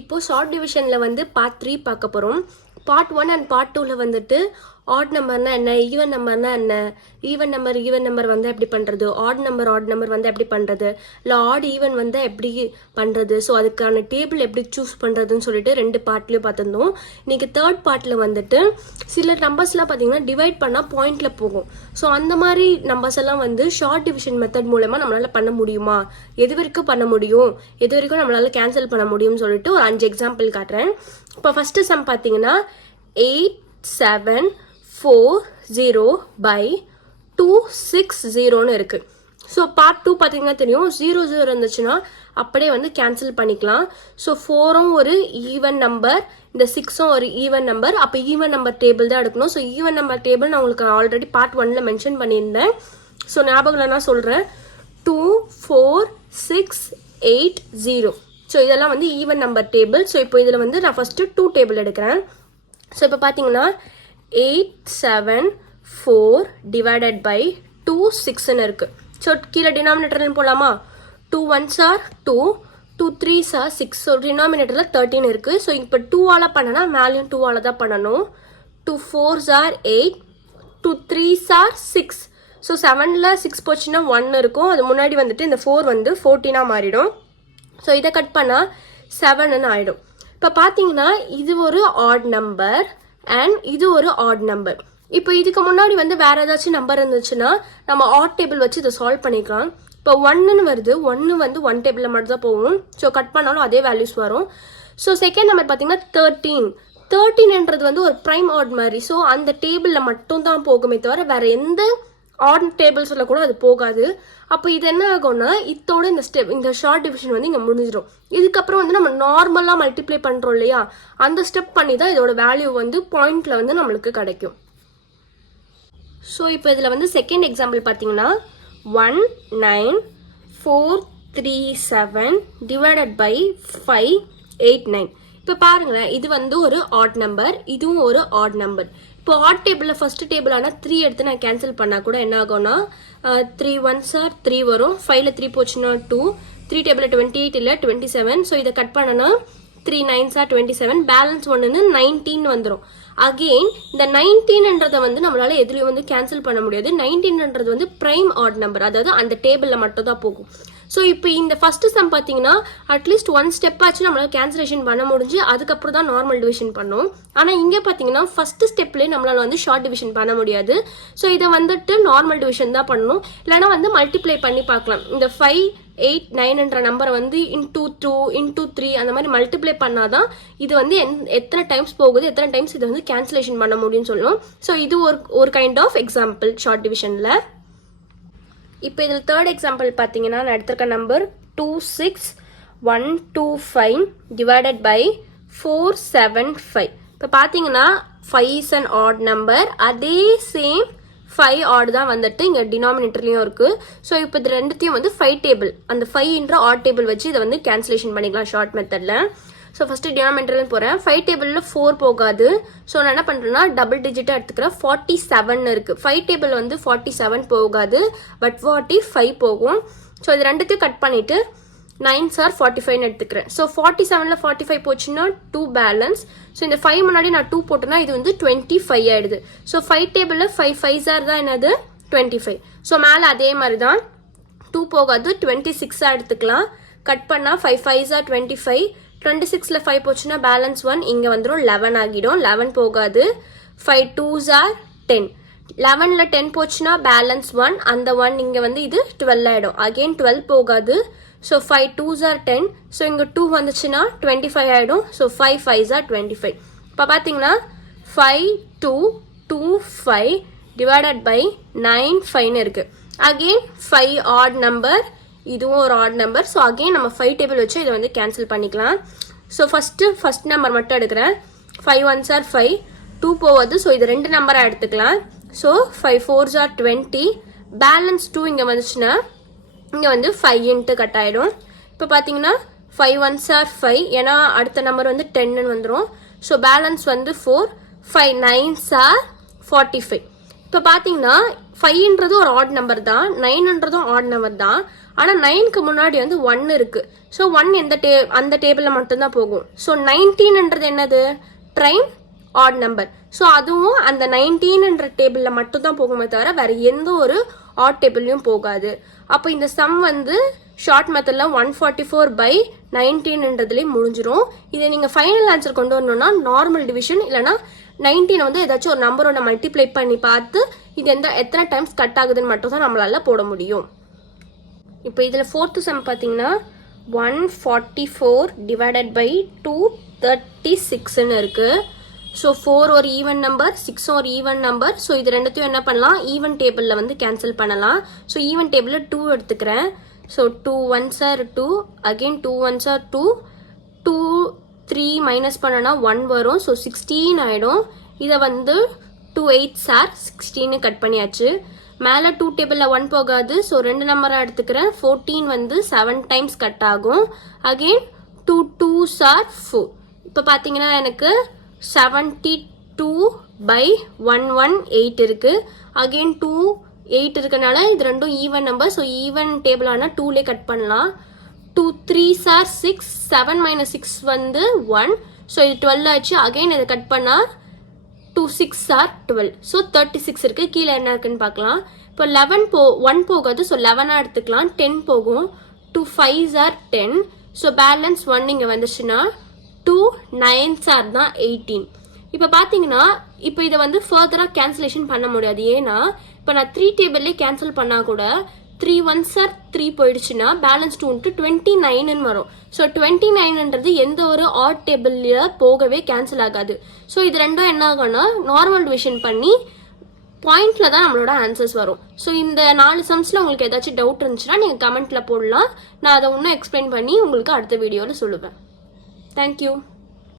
இப்போ ஷார்ட் டிவிஷனில் வந்து பார்ட் 3 பார்க்க போகிறோம். பார்ட் 1 அண்ட் பார்ட் 2ல் வந்துட்டு ஆட் நம்பர்னா என்ன, ஈவன் நம்பர்னா என்ன, ஈவன் நம்பர் வந்து எப்படி பண்ணுறது, ஆட் நம்பர் வந்து எப்படி பண்ணுறது, இல்லை ஆட் ஈவன் வந்து எப்படி பண்ணுறது, ஸோ அதுக்கான டேபிள் எப்படி சூஸ் பண்ணுறதுன்னு சொல்லிட்டு 2 பார்ட்லேயும் பார்த்துருந்தோம். இன்றைக்கி 3rd பார்ட்டில் வந்துட்டு சில நம்பர்ஸ்லாம் பார்த்தீங்கன்னா டிவைட் பண்ணால் பாயிண்டில் போகும். ஸோ அந்த மாதிரி நம்பர்ஸ் எல்லாம் வந்து ஷார்ட் டிவிஷன் மெத்தட் மூலமாக நம்மளால் பண்ண முடியுமா, எது வரைக்கும் பண்ண முடியும், எது வரைக்கும் நம்மளால் கேன்சல் பண்ண முடியும்னு சொல்லிட்டு ஒரு 5 எக்ஸாம்பிள் காட்டுறேன். இப்போ ஃபஸ்ட்டு சம் பார்த்தீங்கன்னா 8,7,4,0 by 2,6,0 இருக்கு. ஸோ பார்ட் 2 பார்த்தீங்கன்னா தெரியும், 0,0 இருந்துச்சுன்னா அப்படியே வந்து கேன்சல் பண்ணிக்கலாம். ஸோ 4ம் ஒரு ஈவன் நம்பர், இந்த 6ம் ஒரு ஈவன் நம்பர். அப்போ ஈவன் நம்பர் டேபிள் தான் எடுக்கணும். ஸோ ஈவன் நம்பர் டேபிள் நான் உங்களுக்கு ஆல்ரெடி பார்ட் 1ல் மென்ஷன் பண்ணியிருந்தேன். ஸோ ஞாபகம் நான் சொல்கிறேன், 2, 4, 6, 8, 0. ஸோ இதெல்லாம் வந்து ஈவன் நம்பர் டேபிள். ஸோ இப்போ இதில் வந்து நான் ஃபஸ்ட்டு 2 டேபிள் எடுக்கிறேன். ஸோ இப்போ பார்த்தீங்கன்னா 8,7,4 divided by 2,6 இருக்குது. ஸோ கீழே டினாமினேட்டர்னு போகலாமா, 2 1s are 2, 2 3s are 6. So டினாமினேட்டரில் 13 இருக்குது. ஸோ இப்போ 2ஆல் பண்ணனா மேலேயும் 2ஆல் தான் பண்ணணும். 2 4s are 8, 2 3s are 6. So 7ல் 6 போச்சுன்னா 1 இருக்கும். அது முன்னாடி வந்துட்டு இந்த 4 வந்து 14ஆக மாறிடும். ஸோ இதை கட் பண்ணால் 7ன்னு ஆகிடும். இப்போ பார்த்தீங்கன்னா இது ஒரு ஆட் நம்பர் அண்ட் இது ஒரு ஆட் நம்பர். இப்போ இதுக்கு முன்னாடி வந்து வேறு ஏதாச்சும் நம்பர் இருந்துச்சுன்னா நம்ம ஆட் டேபிள் வச்சு இதை சால்வ் பண்ணிக்கலாம். இப்போ 1ன்னு வருது, 1 வந்து 1 டேபிளில் மட்டும் தான் போகும். ஸோ கட் பண்ணாலும் அதே வேல்யூஸ் வரும். ஸோ செகண்ட் நம்பர் பார்த்தீங்கன்னா 13ன்றது வந்து ஒரு ப்ரைம் ஆட் மாதிரி. ஸோ அந்த டேபிளில் மட்டும் தான் போகுமே தவிர வேறு எந்த ஆட் டேபிள்ஸில் கூட அது போகாது. அப்போ இது என்ன ஆகும்னா இதோட இந்த ஷார்ட் டிவிஷன் வந்து இங்கே முடிஞ்சிடும். இதுக்கப்புறம் வந்து நம்ம நார்மலாக மல்டிப்ளை பண்ணுறோம் இல்லையா, அந்த ஸ்டெப் பண்ணி தான் இதோட வேல்யூ வந்து பாயிண்டில் வந்து நம்மளுக்கு கிடைக்கும். ஸோ இப்போ இதில் வந்து செகண்ட் எக்ஸாம்பிள் பார்த்தீங்கன்னா 19,437 divided by 589. இப்போ பாருங்களேன், இது வந்து ஒரு ஆட் நம்பர், இதுவும் ஒரு ஆட் நம்பர். இப்போ ஆட் டேபிளில் ஃபர்ஸ்ட் டேபிளான 3 எடுத்து நான் கேன்சல் பண்ணால் கூட என்ன ஆகும்னா 3 1s are 3 வரும். 5ல் 3 போச்சுன்னா 2, 3 டேபிளில் 28 இல்லை 27. ஸோ இதை கட் பண்ணனா 3 9s are 27, பேலன்ஸ் 1ன்னு 19 வந்துடும். அகெயின் இந்த 19ன்றதை வந்து நம்மளால எதுலையும் வந்து கேன்சல் பண்ண முடியாது. 19ன்றது வந்து ப்ரைம் ஆட் நம்பர், அதாவது அந்த டேபிளில் மட்டும் தான் போகும். ஸோ இப்போ இந்த ஃபர்ஸ்ட் சம் பார்த்தீங்கன்னா அட்லீஸ்ட் 1 ஸ்டெப் ஆச்சு நம்மளால கேன்சலேஷன் பண்ண முடிஞ்சு அதுக்கப்புறம் தான் நார்மல் டிவிஷன் பண்ணோம். ஆனால் இங்கே பார்த்தீங்கன்னா ஃபர்ஸ்ட் ஸ்டெப்லேயே நம்மளால வந்து ஷார்ட் டிவிஷன் பண்ண முடியாது. ஸோ இதை வந்துட்டு நார்மல் டிவிஷன் தான் பண்ணணும், இல்லைனா வந்து மல்டிப்ளை பண்ணி பார்க்கலாம். இந்த 5 8 9ன்ற நம்பரை வந்து இன்டூ 2 இன்டூ 3 அந்த மாதிரி மல்டிப்ளை பண்ணாதான் இது வந்து எத்தனை டைம்ஸ் போகுது, எத்தனை டைம்ஸ் இதை வந்து கேன்சலேஷன் பண்ண முடியும்னு சொல்லணும். ஸோ இது ஒரு கைண்ட் ஆஃப் எக்ஸாம்பிள் ஷார்ட் டிவிஷனில். இப்போ இதில் 3rd எக்ஸாம்பிள் பார்த்தீங்கன்னா நான் எடுத்திருக்க நம்பர் 26,125 divided by 475. இப்போ பார்த்தீங்கன்னா 5 is an odd number, அதே சேம் 5 ஆட் தான் வந்துட்டு இங்கே டினாமினேட்டர்லையும் இருக்குது. ஸோ இப்போ இது ரெண்டுத்தையும் வந்து 5 டேபிள், அந்த 5ன்ற ஆட் டேபிள் வச்சு இதை வந்து கேன்சலேஷன் பண்ணிக்கலாம் ஷார்ட் மெத்தடில். ஸோ ஃபஸ்ட்டு டினாமினேட்டர்னு போகிறேன். 5 டேபிளில் 4 போகாது. ஸோ நான் என்ன பண்ணுறேன்னா டபுள் டிஜிட்டாக எடுத்துக்கிறேன். 47 இருக்குது. 5 டேபிள் வந்து 47 போகாது, பட் 45 போகும். ஸோ இது ரெண்டுத்தையும் கட் பண்ணிவிட்டு 9s are 45 எடுத்துக்கிறேன். ஸோ 47ல் 45 போச்சுன்னா 2 பேலன்ஸ். ஸோ இந்த 5 முன்னாடி நான் 2 போட்டேன்னா இது வந்து 25 ஆயிடுது. ஸோ 5 டேபிளில் 5 5s are தான் என்னது 25. ஸோ மேலே அதே மாதிரி தான் 2 போகாது, 26 எடுத்துக்கலாம். கட் பண்ணால் 5 5s are 25, 26ல் 5 போச்சுன்னா பேலன்ஸ் 1 இங்கே வந்துடும், 11 ஆகிடும். 11 போகாது. 5 2s are 10, 11ல் 10 போச்சுன்னா பேலன்ஸ் 1, அந்த 1 இங்கே வந்து இது 12 ஆகிடும். அகெயின் 12 போகாது. ஸோ 5 2s are 10, ஸோ இங்கே 2 வந்துச்சுன்னா 25 ஆகிடும். So 5 5s are 25. இப்போ பார்த்தீங்கன்னா 5 2 2 5 divided by 9 5ன்னு இருக்குது. அகெயின் 5 ஆட் நம்பர், இதுவும் ஒரு ஆட் நம்பர். ஸோ அகெயின் நம்ம 5 டேபிள் வச்சு இதை வந்து கேன்சல் பண்ணிக்கலாம். ஸோ ஃபஸ்ட் நம்பர் மட்டும் எடுக்கிறேன். 5 1s are 5, 2 போகுது. ஸோ இது 2 நம்பராக எடுத்துக்கலாம். ஸோ 5 4s are 20, பேலன்ஸ் 2 இங்கே வந்துச்சுன்னா இங்கே வந்து 5 இன்ட்டு கட் ஆகிடும். இப்போ பார்த்தீங்கன்னா 5 1s are 5, ஏன்னா அடுத்த நம்பர் வந்து 10ன்னு வந்துடும். ஸோ பேலன்ஸ் வந்து 4, 5 9s are 45. இப்போ பார்த்தீங்கன்னா 5ன்றது ஒரு ஆட் நம்பர் தான், 9ன்றதும் ஆட் நம்பர் தான். ஆனால் 9க்கு முன்னாடி வந்து 1 இருக்கு. ஸோ 1 அந்த டேபிளில் மட்டும்தான் போகும். ஸோ 19ன்றது என்னது, ப்ரைம் ஆட் நம்பர். ஸோ அதுவும் அந்த 19ன்ற டேபிளில் மட்டும்தான் போகுமே தவிர வேற எந்த ஒரு ஆட் டேபிள்லையும் போகாது. அப்போ இந்த சம் வந்து ஷார்ட் மெத்தடில் 144/19ன்றதுலேயே முடிஞ்சிடும். இதை நீங்கள் ஃபைனல் ஆன்சர் கொண்டு வரணும்னா நார்மல் டிவிஷன் இல்லைனா 19 வந்து ஏதாச்சும் ஒரு நம்பரோட மல்டிப்ளை பண்ணி பார்த்து இது எத்தனை டைம்ஸ் கட் ஆகுதுன்னு மட்டும் தான் நம்மளால போட முடியும். இப்போ இதில் 4th சம் பார்த்தீங்கன்னா 144/236ன்னு இருக்கு. ஸோ 4 ஒரு ஈவன் நம்பர், 6 ஒரு ஈவன் நம்பர். ஸோ இது ரெண்டுத்தையும் என்ன பண்ணலாம், ஈவன் டேபிளில் வந்து கேன்சல் பண்ணலாம். ஸோ ஈவன் டேபிளில் 2 எடுத்துக்கிறேன். So 2 1s are 2, again 2 1s are 2, 2 3 minus பண்ணனா 1 வரும். ஸோ 16 ஆகிடும். இதை வந்து 2 8s are 16 கட் பண்ணியாச்சு. மேலே 2 டேபிளில் 1 போகாது. ஸோ 2 நம்பராக எடுத்துக்கிறேன். 14 வந்து 7 டைம்ஸ் கட் ஆகும். Again 2 2s are 4. இப்போ பார்த்தீங்கன்னா எனக்கு 72/118 இருக்கு. அகெயின் 2 8 இருக்கனால இது ரெண்டும் even number. So even table ஆனால் 2லே கட் பண்ணலாம். 2 3s are 6, 7 minus 6 வந்து 1. ஸோ இது 12 ஆச்சு. அகெயின் இதை கட் பண்ணால் 2 6s are 12. ஸோ 36 இருக்கு. கீழே என்ன இருக்குன்னு பார்க்கலாம். இப்போ 1 போகாது. ஸோ 11 எடுத்துக்கலாம். 10 போகும். 2 5s are 10. ஸோ பேலன்ஸ் 1 இங்கே வந்துச்சுன்னா 2 9s are தான் 18. இப்போ பார்த்தீங்கன்னா இப்போ இதை வந்து ஃபர்தராக கேன்சலேஷன் பண்ண முடியாது. ஏன்னா இப்போ நான் 3 டேபிள்லேயே கேன்சல் பண்ணால் கூட 3 1s are 3 போயிடுச்சுன்னா பேலன்ஸ் 2 29ன்னு வரும். ஸோ 29ன்றது எந்த ஒரு ஆட் டேபிளில் போகவே கேன்சல் ஆகாது. ஸோ இது ரெண்டும் என்ன ஆகும்னா நார்மல் டிவிஷன் பண்ணி பாயிண்ட்ல தான் நம்மளோட ஆன்சர்ஸ் வரும். ஸோ இந்த 4 சம்ஸில் உங்களுக்கு ஏதாச்சும் டவுட் இருந்துச்சுன்னா நீங்கள் கமெண்ட்டில் போடலாம். நான் அதை இன்னும் எக்ஸ்பிளைன் பண்ணி உங்களுக்கு அடுத்த வீடியோவில் சொல்லுவேன். தேங்க்யூ.